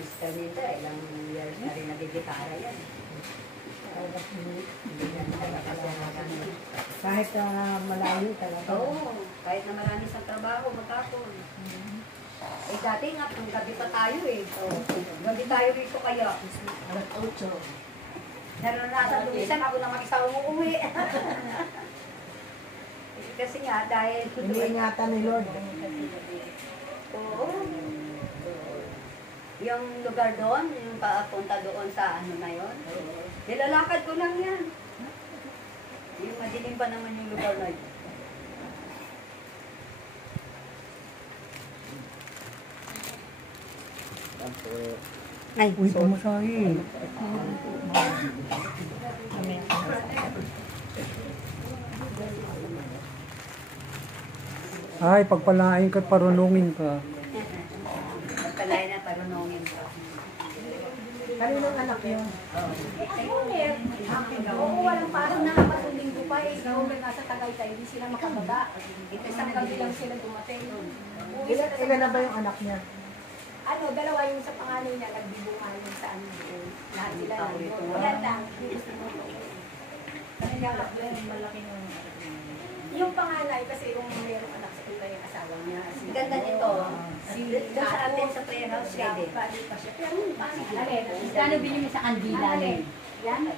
Sister Nita, ilang years na rin nagigitara yan. Hindi na nakakasalagan. Kahit malayo talaga. Oo, kahit na marami sa trabaho, magkapon. Eh dati nga, kung gabi pa tayo eh. Gabi tayo rito kaya. Alas 8. Naranasan lumisan, ako na mag-isaw umuwi. Kasi nga, dahil... Iniingatan ni Lord. Oo. Yung lugar doon, yung papunta doon sa ano na yun, nilalakad ko lang yan. Yung madilim pa naman yung lugar na yun. Ay, uy, pamasahe. Ay, pagpalain ka, parunungin ka. Pagkalay na parunongin ko. Kaninong anak yun? Oo, walang pasok na kapag linggo pa eh. Ikaw na nasa Tagaytay, hindi sila makababa. Ito sa gabi lang sila dumating. Ilan na ba yung anak niya? Ano, dalawa yung sa panganay niya, nagbibungan yung sa ano doon. Lahat sila lang. Yan lang. Yung panganay kasi yung mayroong anak sa iba yung asawa niya. Ganda nito. Doon sa atin sa prayer house, pwede. Bali pa siya. Pero paano? Kano binili mo sa kandila? Yan.